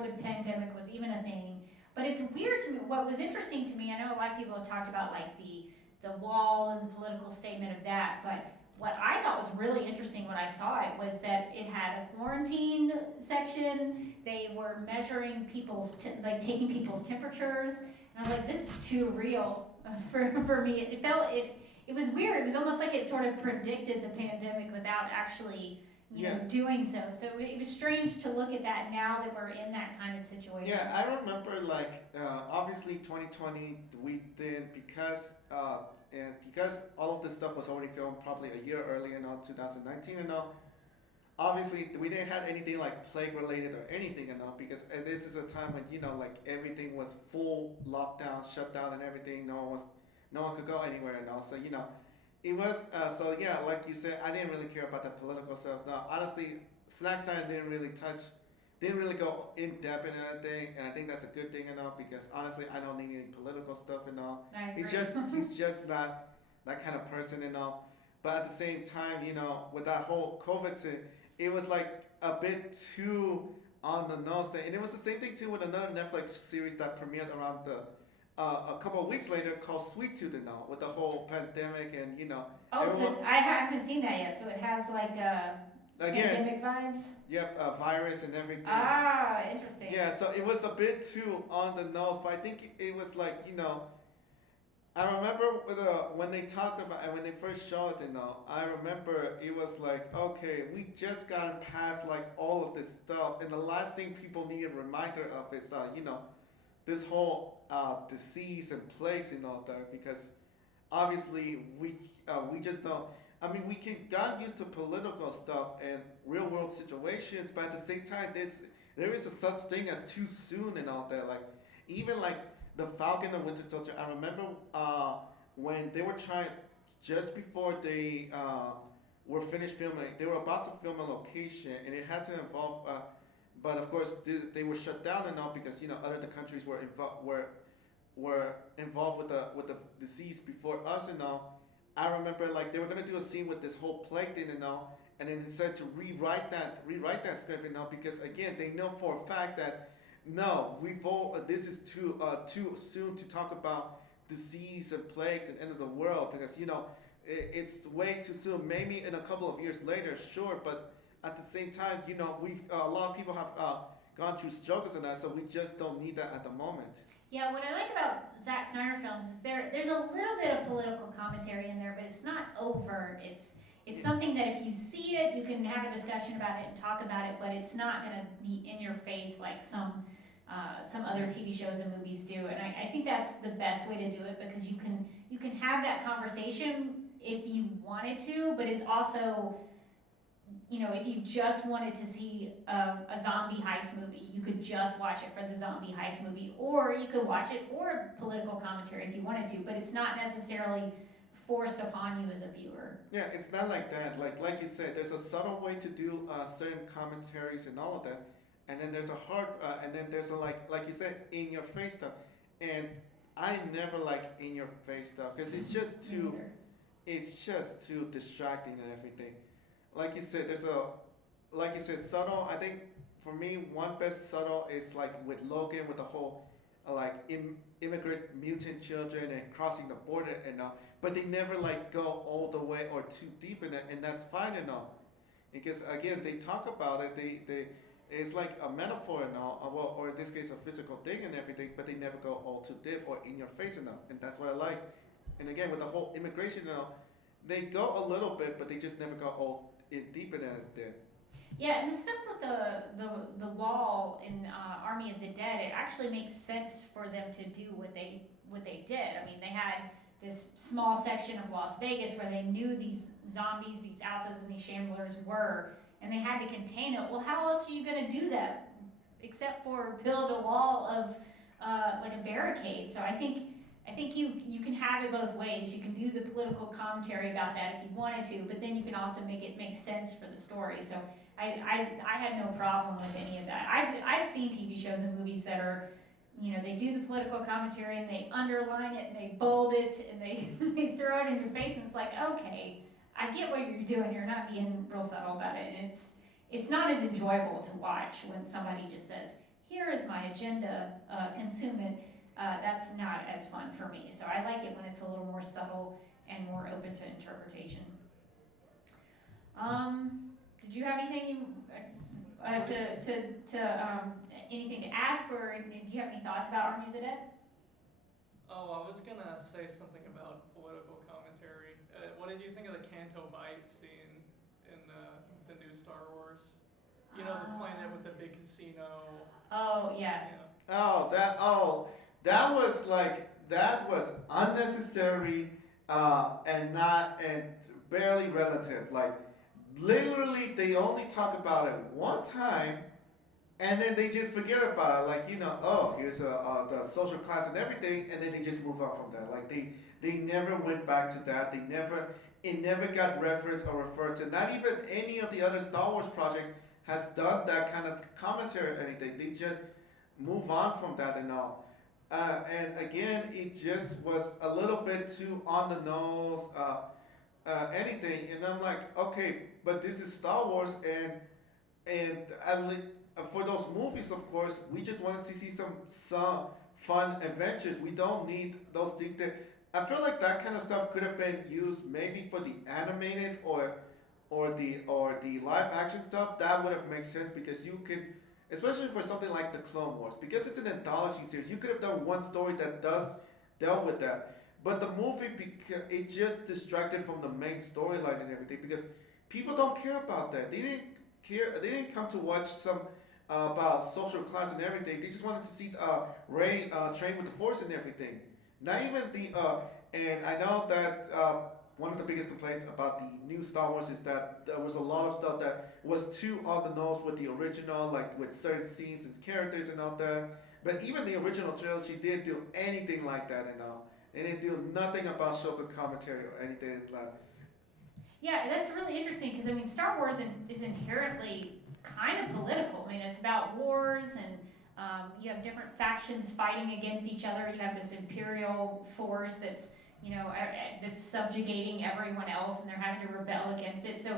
the pandemic was even a thing. But it's weird to me. What was interesting to me, I know a lot of people have talked about like the wall and the political statement of that, but what I thought was really interesting when I saw it was that it had a quarantine section. They were measuring taking people's temperatures, and I was like, this is too real for me. It was weird. It was almost like it sort of predicted the pandemic without actually doing so. So it was strange to look at that now that we're in that kind of situation. Yeah, I remember obviously 2020 we did because all of this stuff was already filmed probably a year earlier, 2019 and all. Obviously, we didn't have anything like plague related or anything and all, because this is a time when everything was full lockdown, shut down, and everything. No one could go anywhere and all. So it was like you said, I didn't really care about the political stuff. No, honestly, Zack Snyder didn't really go in depth in anything, and I think that's a good thing and all, because honestly, I don't need any political stuff and all. He's just not that kind of person and all. But at the same time, with that whole COVID thing, it was like a bit too on the nose thing. And it was the same thing too with another Netflix series that premiered around a couple of weeks later called Sweet Tooth and all, with the whole pandemic and Oh, so I haven't seen that yet. So it has again, Pandemic vibes? yep, virus and everything. Ah, interesting. Yeah, so it was a bit too on the nose, but I think it was like, I remember when they talked about and when they first showed it, I remember it was like, okay, we just gotten past like all of this stuff, and the last thing people need a reminder of is, this whole disease and plagues and all that, because obviously we just don't. I mean, we can got used to political stuff and real world situations, but at the same time, there is a such thing as too soon and all that. Like even like the Falcon and Winter Soldier. I remember when they were trying just before they were finished filming. They were about to film a location, and it had to involve. But of course, they were shut down and all because other countries were involved with the disease before us and all. I remember like they were gonna do a scene with this whole plague thing and all, and then decided to rewrite that script and all because again they know for a fact that no, this is too soon to talk about disease and plagues and end of the world because it's way too soon. Maybe in a couple of years later, sure, but at the same time, we've a lot of people have gone through struggles and that, so we just don't need that at the moment. Yeah, what I like about Zack Snyder films is there's a little bit of political commentary in there, but it's not overt. It's something that if you see it, you can have a discussion about it and talk about it, but it's not gonna be in your face like some other TV shows and movies do. And I think that's the best way to do it because you can have that conversation if you wanted to, but it's also if you just wanted to see a zombie heist movie, you could just watch it for the zombie heist movie, or you could watch it for political commentary if you wanted to, but it's not necessarily forced upon you as a viewer. Yeah, it's not like that. Like you said, there's a subtle way to do certain commentaries and all of that, and then there's a hard, and then there's a like you said, in your face stuff. And I never like in your face stuff because it's just too distracting and everything. Like you said, subtle. I think for me, one best subtle is like with Logan with the whole immigrant mutant children and crossing the border and all. But they never like go all the way or too deep in it, and that's fine and all. Because again, they talk about it. It's like a metaphor and all, or in this case, a physical thing and everything. But they never go all too deep or in your face and all, and that's what I like. And again, with the whole immigration and all, they go a little bit, but they just never go all deep in it there. Yeah, and the stuff with the wall in Army of the Dead, it actually makes sense for them to do what they did. I mean, they had this small section of Las Vegas where they knew these zombies, these alphas, and these shamblers were, and they had to contain it. Well, how else are you going to do that except for build a wall of like a barricade? So I think you can have it both ways. You can do the political commentary about that if you wanted to, but then you can also make it make sense for the story. So I had no problem with any of that. I've seen TV shows and movies that are, they do the political commentary and they underline it and they bold it and they throw it in your face and it's like, okay, I get what you're doing. You're not being real subtle about it, and it's not as enjoyable to watch when somebody just says, here is my agenda, consume it. That's not as fun for me. So I like it when it's a little more subtle and more open to interpretation. Did you have anything anything to ask, or do you have any thoughts about Army of the Dead? Oh, I was gonna say something about political commentary. What did you think of the Canto Bight scene in the new Star Wars? The planet with the big casino. Oh yeah. That was unnecessary and barely relative. Like literally, they only talk about it one time, and then they just forget about it. Like here's the social class and everything, and then they just move on from that. Like they never went back to that. It never got referenced or referred to. Not even any of the other Star Wars projects has done that kind of commentary or anything. They just move on from that and all. And again, it just was a little bit too on the nose, anything. And I'm like, okay, but this is Star Wars, and for those movies, of course, we just wanted to see some fun adventures. We don't need those things. I feel like that kind of stuff could have been used maybe for the animated or or the live action stuff, that would have made sense because you could, especially for something like the Clone Wars, because it's an anthology series, you could have done one story that does dealt with that. But the movie, it just distracted from the main storyline and everything because people don't care about that. They didn't care. They didn't come to watch some about social class and everything. They just wanted to see Ray train with the Force and everything. Not even the and I know that one of the biggest complaints about the new Star Wars is that there was a lot of stuff that was too on the nose with the original, like with certain scenes and characters and all that. But even the original trilogy didn't do anything like that and all. They didn't do nothing about social commentary or anything like that. Yeah, that's really interesting because I mean, Star Wars is inherently kind of political. I mean, it's about wars and you have different factions fighting against each other. You have this imperial force that's that's subjugating everyone else, and they're having to rebel against it. So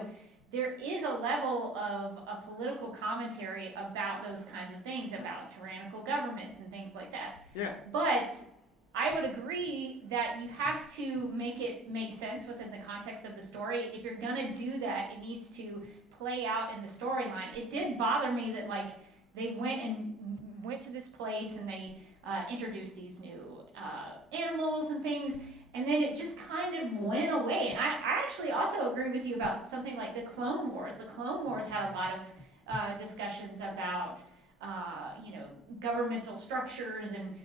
there is a level of a political commentary about those kinds of things, about tyrannical governments and things like that. Yeah. But I would agree that you have to make it make sense within the context of the story. If you're gonna do that, it needs to play out in the storyline. It did bother me that like they went to this place and they introduced these new animals and things, and then it just kind of went away. And I actually also agree with you about something like the Clone Wars. The Clone Wars had a lot of discussions about governmental structures and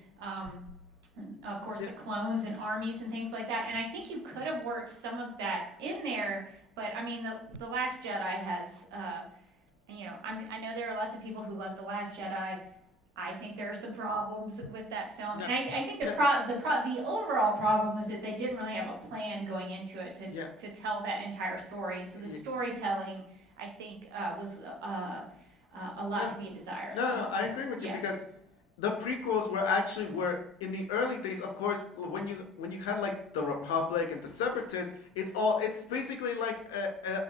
of course the clones and armies and things like that. And I think you could have worked some of that in there, but I mean the Last Jedi has I know there are lots of people who love The Last Jedi. I think there are some problems with that film, and I think the overall problem is that they didn't really have a plan going into it to tell that entire story. And so the storytelling, I think, was a lot to be desired. No, I agree with you because the prequels were in the early days. Of course, when you had like the Republic and the Separatists, it's basically like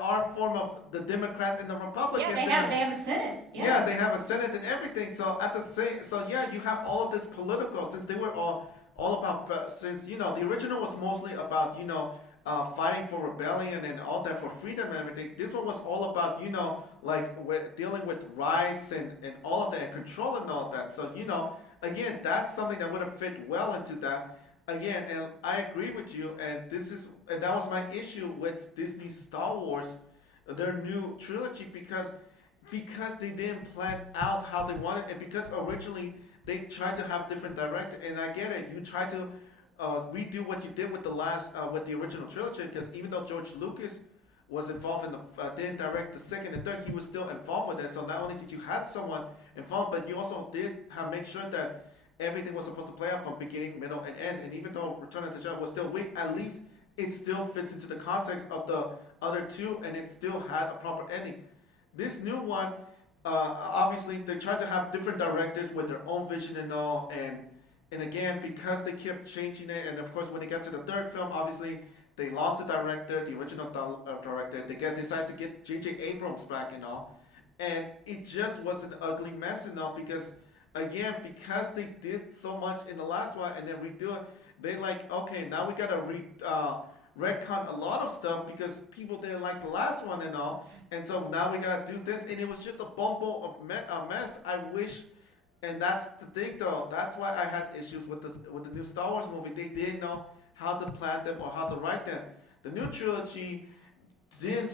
our form of the Democrats and the Republicans. Yeah, they have a Senate. Yeah, they have a Senate and everything. So you have all of this political since they were all about since the original was mostly about fighting for rebellion and all that for freedom and everything. This one was all about dealing with rights and all of that and control and all that. So again, that's something that would have fit well into that. Again, and I agree with you. And that was my issue with Disney Star Wars, their new trilogy, because they didn't plan out how they wanted, and because originally they tried to have different directors. And I get it. You try to redo what you did with with the original trilogy, because even though George Lucas was involved in didn't direct the second and third, he was still involved with it. So not only did you have someone involved, but you also did make sure that everything was supposed to play out from beginning, middle, and end. And even though Return of the Jedi was still weak, at least it still fits into the context of the other two, and it still had a proper ending. This new one, obviously, they tried to have different directors with their own vision and all, and again, because they kept changing it, and of course, when they got to the third film, obviously, they lost the director, the original director. They decided to get J.J. Abrams back and all, and it just was an ugly mess and all, because they did so much in the last one, and then redo it. They okay, now we gotta retcon a lot of stuff because people didn't like the last one and all, and so now we gotta do this, and it was just a bumble of a mess. I wish. And that's the thing, though. That's why I had issues with the new Star Wars movie. They didn't know how to plan them or how to write them. The new trilogy didn't.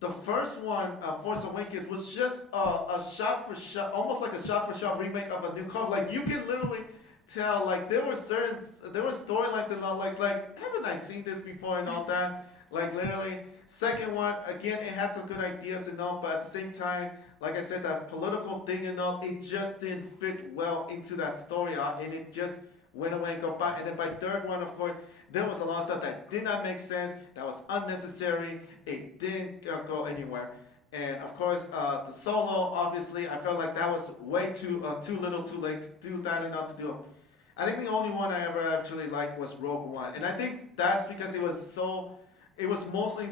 The first one, Force Awakens, was just a shot for shot, almost like a shot for shot remake of a new comic. Like you can literally tell, there were storylines and all. Like haven't I seen this before and all that? Like literally. Second one, again, it had some good ideas and all, but at the same time, like I said, that political thing and all, it just didn't fit well into that story arc, and it just went away and got by. And then by third one, of course, there was a lot of stuff that did not make sense, that was unnecessary, it didn't go anywhere. And of course, the Solo, obviously, I felt like that was way too little too late to do that and not to do it. I think the only one I ever actually liked was Rogue One, and I think that's because it was mostly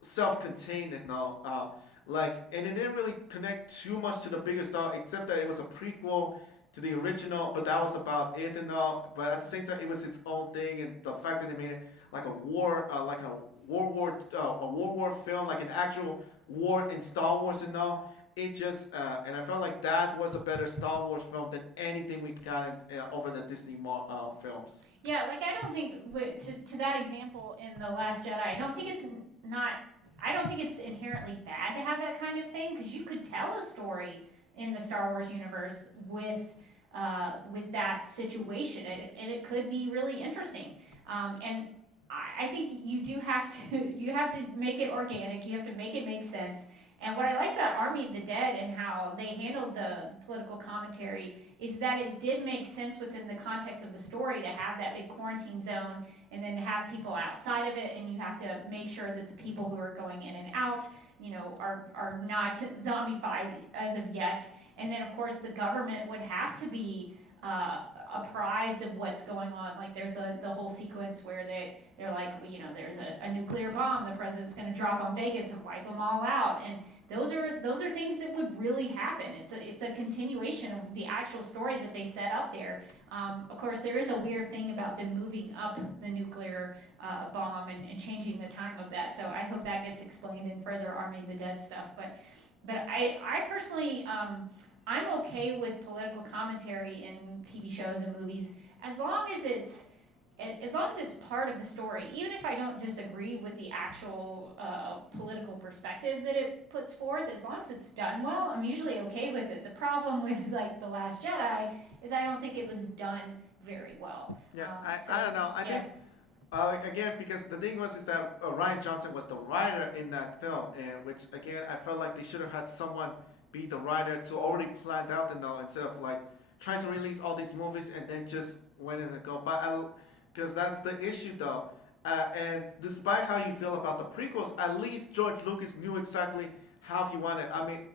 self-contained and all, and it didn't really connect too much to the bigger story, except that it was a prequel to the original, but that was about it and all. But at the same time, it was its own thing, and the fact that they made it like a war, like a World War film, like an actual war in Star Wars and all. It just, and I felt like that was a better Star Wars film than anything we've gotten over the Disney films. Yeah, like I don't think to that example in The Last Jedi, I don't think it's not. I don't think it's inherently bad to have that kind of thing because you could tell a story in the Star Wars universe with that situation, and it could be really interesting. And I think you have to make it organic. You have to make it make sense. And what I liked about Army of the Dead and how they handled the political commentary is that it did make sense within the context of the story to have that big quarantine zone and then to have people outside of it, and you have to make sure that the people who are going in and out, are not zombified as of yet. And then of course the government would have to be apprised of what's going on. Like there's the whole sequence where they're like, there's a nuclear bomb the president's going to drop on Vegas and wipe them all out. And those are things that would really happen. It's a continuation of the actual story that they set up there. Of course, there is a weird thing about them moving up the nuclear bomb and changing the time of that. So I hope that gets explained in further Army of the Dead stuff. But I personally, I'm okay with political commentary in TV shows and movies as long as it's part of the story. Even if I don't disagree with the actual political perspective that it puts forth, as long as it's done well, I'm usually okay with it. The problem with like The Last Jedi is I don't think it was done very well. Yeah, I don't know. I think again, because the thing is that Rian Johnson was the writer in that film, and which again I felt like they should have had someone be the writer to already planned out and all, instead of like trying to release all these movies and then just went in and go. But because that's the issue though. And despite how you feel about the prequels, at least George Lucas knew exactly how he wanted. I mean,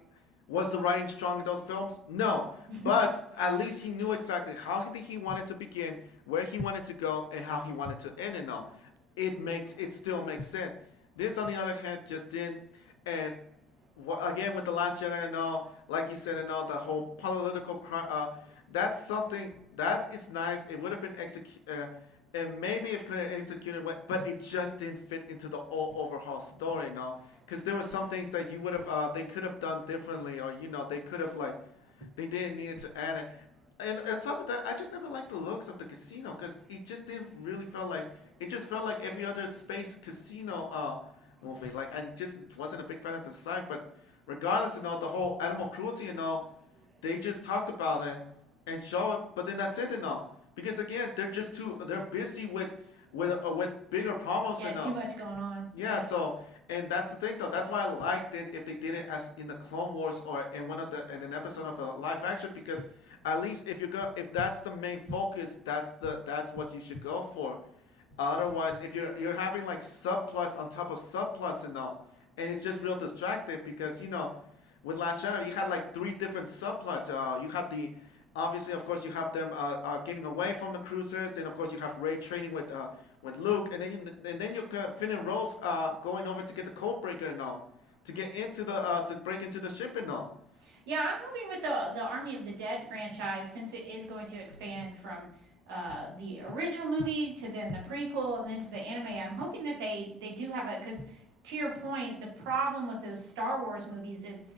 was the writing strong in those films? No, but at least he knew exactly how he wanted to begin, where he wanted to go, and how he wanted to end and all. It still makes sense. This, on the other hand, just didn't. And again, with The Last Jedi and all, like you said and all, the whole political that's something that is nice. It would have been and maybe it could have executed, but it just didn't fit into the overhaul story, because there were some things that you would have, they could have done differently, or they could have they didn't need to add it. And on top of that, I just never liked the looks of the casino, because it just didn't really it just felt like every other space casino movie. Like I just wasn't a big fan of the design, but regardless the whole animal cruelty and all, they just talked about it and show it, but then that's it and all. Because again, they're busy with bigger problems and all. Too much going on. Yeah, so, and that's the thing though, that's why I liked it if they did it as in the Clone Wars or in in an episode of a live action, because at least if that's the main focus, that's what you should go for. Otherwise, if you're having like subplots on top of subplots and all, and it's just real distracting because with Last Jedi you had like 3 different subplots. You had obviously, of course, you have them getting away from the cruisers. Then, of course, you have Rey training with Luke, and then you got Finn and Rose going over to get the code breaker and all, to get into to break into the ship and all. Yeah, I'm hoping with the Army of the Dead franchise, since it is going to expand from the original movie to then the prequel and then to the anime, I'm hoping that they do have it, because to your point, the problem with those Star Wars movies is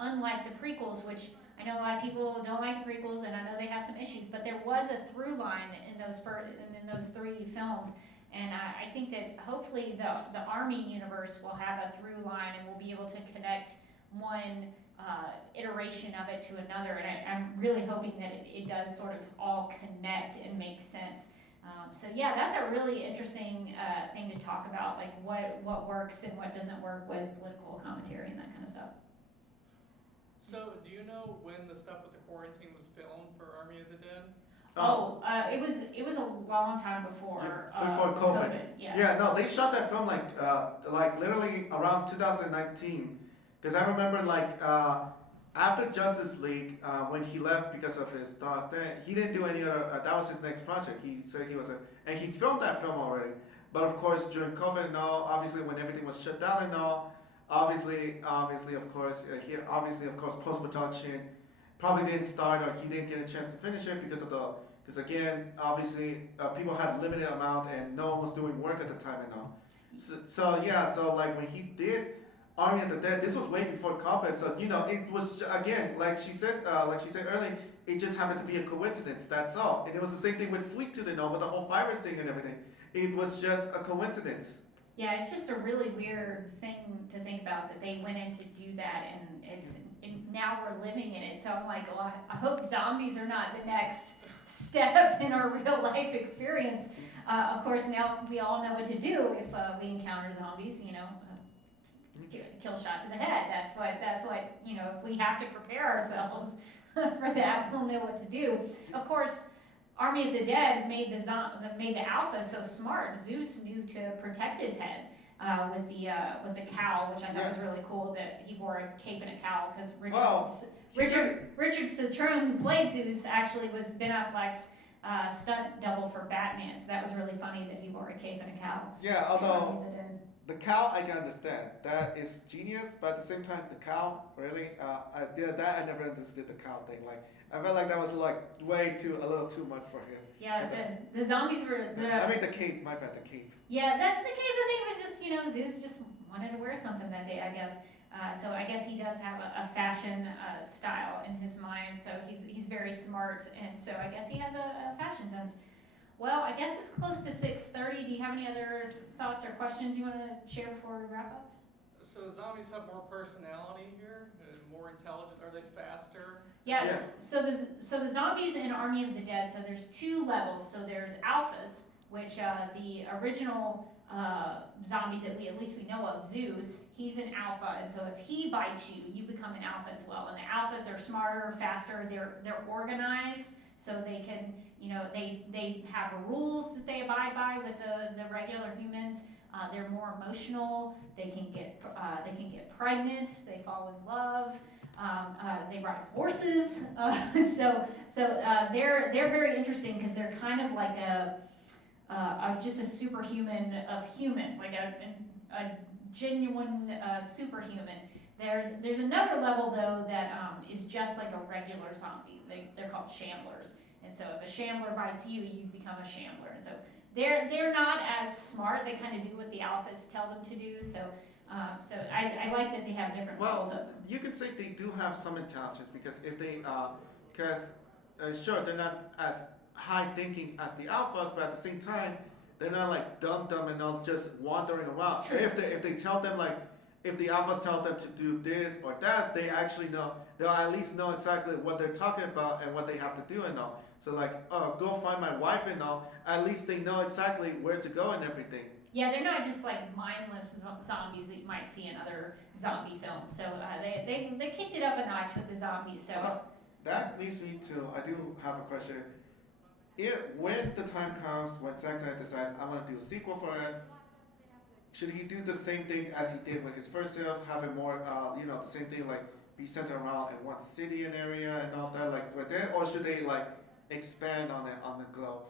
unlike the prequels, which I know a lot of people don't like the prequels, and I know they have some issues, but there was a through line in those 3 films, and I think that hopefully the Army universe will have a through line, and we'll be able to connect one iteration of it to another, and I'm really hoping that it does sort of all connect and make sense. So yeah, that's a really interesting thing to talk about, like what works and what doesn't work with political commentary and that kind of stuff. So, do you know when the stuff with the quarantine was filmed for Army of the Dead? It was a long time before. Before COVID. Yeah. No, they shot that film like literally around 2019, because I remember after Justice League, when he left because of his thoughts, he didn't do any other. That was his next project. He said and he filmed that film already. But of course, during COVID and all, obviously when everything was shut down and all. Obviously, of course, post-production probably didn't start or he didn't get a chance to finish it because of because again, obviously, people had limited amount and no one was doing work at the time and all. So yeah, so like when he did Army of the Dead, this was way before Cuphead, so it was again, like she said earlier, it just happened to be a coincidence, that's all. And it was the same thing with Sweet Tooth and all, with the whole virus thing and everything. It was just a coincidence. Yeah, it's just a really weird thing to think about that they went in to do that, and now we're living in it. So I'm like, well, I hope zombies are not the next step in our real life experience. Of course, now we all know what to do if we encounter zombies. Kill shot to the head. That's what if we have to prepare ourselves for that, we'll know what to do. Of course, Army of the Dead made the Alpha so smart. Zeus knew to protect his head with the cowl, which I thought was really cool that he wore a cape and a cowl because Richard Citrone, who played Zeus, actually was Ben Affleck's stunt double for Batman. So that was really funny that he wore a cape and a cowl. Yeah, although the cow I can understand, that is genius, but at the same time the cow really, I never understood the cow thing. Like I felt like that was like a little too much for him. Yeah, the zombies were. I mean the cape, my bad, the cape. Yeah, the cape thing was just Zeus just wanted to wear something that day, I guess. So I guess he does have a fashion style in his mind. So he's very smart, and so I guess he has a fashion sense. Well, I guess it's close to 6:30. Do you have any other thoughts or questions you want to share before we wrap up? So zombies have more personality here, more intelligent. Are they faster? Yes. Yeah. So the zombies in Army of the Dead. So there's two levels. So there's alphas, which the original zombie that we know of, Zeus. He's an alpha, and so if he bites you, you become an alpha as well. And the alphas are smarter, faster. They're organized, so they can. They have rules that they abide by with the regular humans. They're more emotional. They can get pregnant. They fall in love. They ride horses. So they're very interesting because they're kind of like just a superhuman of human, like a genuine superhuman. There's another level though that is just like a regular zombie. They're called Shamblers. And so if a shambler bites you, you become a shambler. And so they're not as smart. They kind of do what the alphas tell them to do. So I like that they have different levels of them. You could say they do have some intelligence because if they, sure, they're not as high thinking as the alphas, but at the same time, they're not like dumb and all just wandering around. True. If they tell them if the alphas tell them to do this or that, they actually know. They'll at least know exactly what they're talking about and what they have to do and all. So go find my wife and all. At least they know exactly where to go and everything. Yeah, they're not just like mindless zombies that you might see in other zombie films. So they kicked it up a notch with the zombies. So that leads me to, I do have a question. When the time comes when Zack Snyder decides I want to do a sequel for it, should he do the same thing as he did with his first film, have it more, the same thing, like be centered around in one city and area and all that, or should they expand on the globe?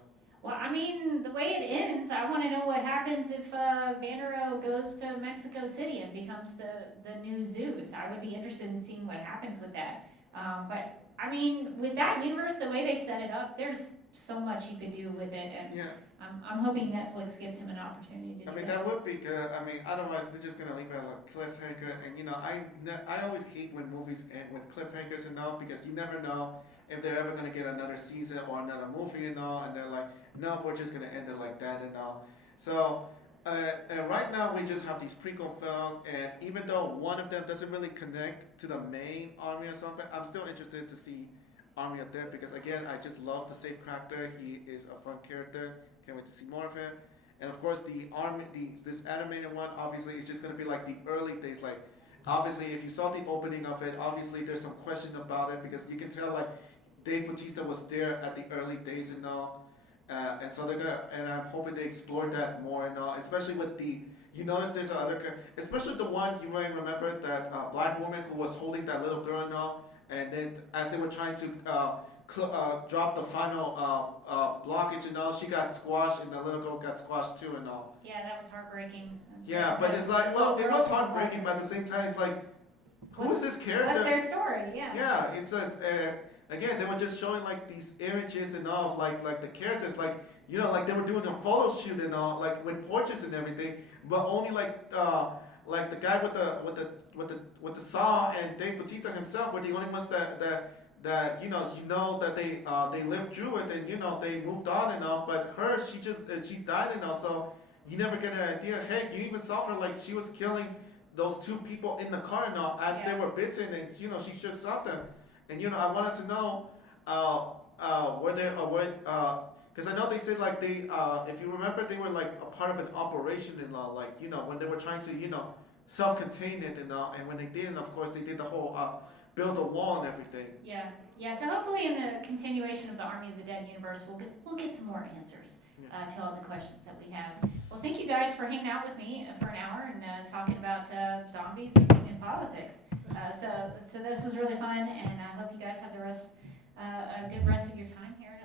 Well, I mean, the way it ends, I want to know what happens if Vanero goes to Mexico City and becomes the new Zeus. I would be interested in seeing what happens with that. But I mean, with that universe, the way they set it up, there's so much you could do with it, and Yeah. I'm hoping Netflix gives him an opportunity to do I mean, that would be good. I mean, otherwise they're just gonna leave it like cliffhanger. And I always hate when movies end with cliffhangers and all, because you never know if they're ever gonna get another season or another movie and all. And they're like, no, we're just gonna end it like that and all. So and right now we just have these prequel films, and even though one of them doesn't really connect to the main Army or something, I'm still interested to see Army of Dead, because again, I just love the Safe character. He is a fun character. Can't wait to see more of him. And of course, this animated one, obviously, is just gonna be like the early days. Like, obviously, if you saw the opening of it, obviously there's some question about it, because you can tell like Dave Bautista was there at the early days and all. And so and I'm hoping they explore that more and all, especially with you notice there's other, especially the one you might remember, that black woman who was holding that little girl and all. And then as they were trying to drop the final blockage and all, she got squashed, and the little girl got squashed too and all. Yeah, that was heartbreaking. Yeah, but it's like, well, it was heartbreaking, but at the same time, it's like, who is this What's character? their story? Yeah. Yeah, it says, again, they were just showing like these images and all of like the characters, like, you know, like they were doing a photo shoot and all, like with portraits and everything, but only like the guy with the saw and Dave Bautista himself were the only ones that you know that they lived through it and you know they moved on and all, but her she died and all, so you never get an idea. Heck, you even saw her like she was killing those two people in the car and all as they were bitten, and you know she just shot them. And you know I wanted to know because I know they said like they if you remember they were like a part of an operation and all, like you know when they were trying to you know self-contain it and all, and when they didn't, of course they did the whole build a wall and everything. Yeah. So hopefully in the continuation of the Army of the Dead universe, we'll get some more answers to all the questions that we have. Well, thank you guys for hanging out with me for an hour and talking about zombies and politics. So this was really fun, and I hope you guys have a good rest of your time here